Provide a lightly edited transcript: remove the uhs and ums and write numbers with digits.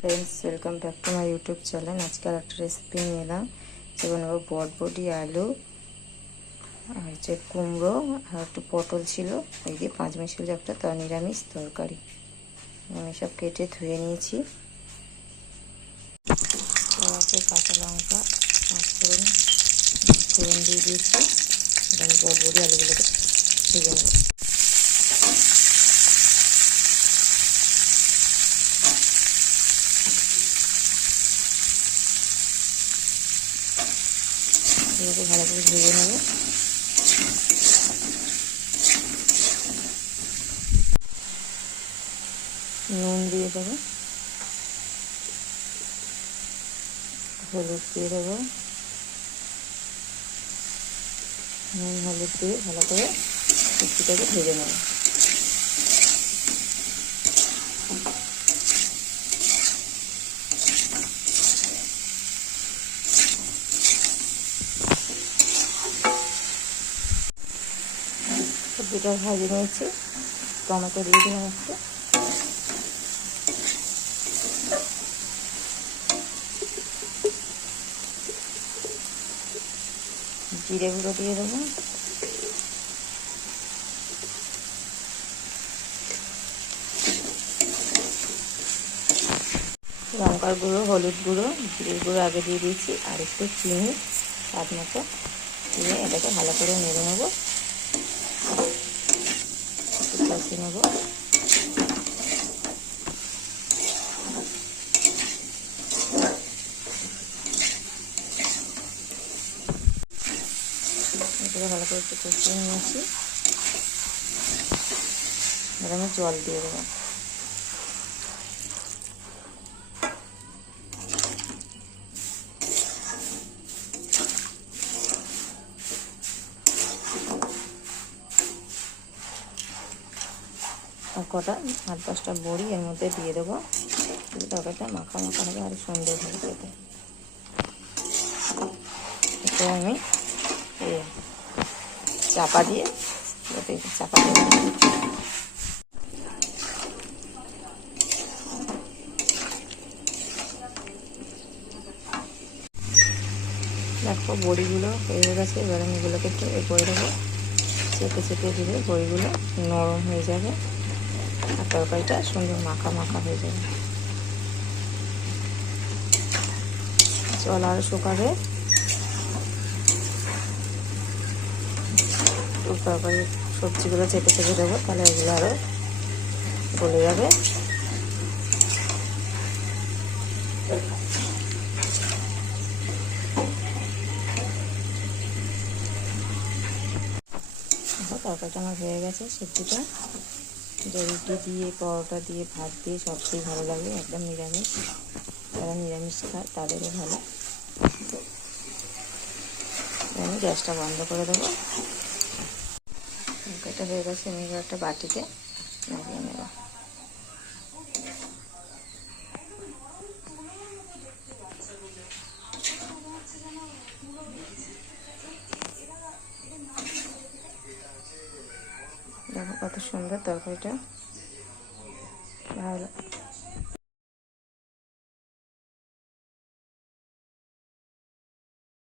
Friends welcome back to my YouTube channel. आज कल एक रेसिपि निये एलाम जेमन बटबटी आलू और कुमड़ो और एक पटल छिलो এই দিয়ে পাঁচ মিশালি একটা নিরামিষ তরকারি। আমি সব কেটে ধুয়ে নিয়েছি। কড়াইতে কাঁচা লঙ্কা পাঁচফোড়ন দিয়ে দিয়েছি এবং বটবটি আলুগুলোকে ভেজে নেব। এগুলোকে ভালো করে ভেজে নেব। নুন দিয়ে দেবো, হলুদ দিয়ে দেবো, নুন হলুদ দিয়ে ভালো করে সবজিটাকে ভেজে নেব। সবজিটা ভাজে নিয়েছি, টমেটো দিয়ে দিলাম একটু, জিরে গুঁড়ো দিয়ে দেবো, লঙ্কার গুঁড়ো, হলুদ গুঁড়ো, জিরে গুঁড়ো আগে দিয়ে দিয়েছি, আর একটু চিনি স্বাদ মতো দিয়ে এটাকে ভালো করে নেড়ে নেবো, কষিয়ে নেবো। এটাকে ভালো করে একটু কষিয়ে নিয়েছি, এবার আমি জল দিয়ে দেবো। আর কটা 8-10টা বড়ি এর মধ্যে দিয়ে দেবো, তরকারিটা মাখা মাখা হবে আর সুন্দর হবে খেতে। এটা আমি চাপা দিয়ে দেখো বড়িগুলো হয়ে গেছে। এবার আমি এগুলোকে একটু করে দেবো, চেপে দিলে বড়িগুলো নরম হয়ে যাবে আর তরকারিটা সুন্দর মাখা মাখা হয়ে যাবে। জল আরও শুকাবে, তরকারি সবজিগুলো চেপে দেবো, তাহলে এগুলো আরও গলে যাবে। তরকারিটা আমার হয়ে গেছে। সবজিটা রুটি দিয়ে, পরোটা দিয়ে, ভাত দিয়ে সবটাই ভালো লাগে, একদম নিরামিষ। যারা নিরামিষ খায় তাদেরও ভালো। আমি গ্যাসটা বন্ধ করে দেবো। তরকারিটা হয়ে গেছে, আমি এবার একটা বাটিতে নামিয়ে নেব। দেখো কত সুন্দর তরকারিটা, ভালো।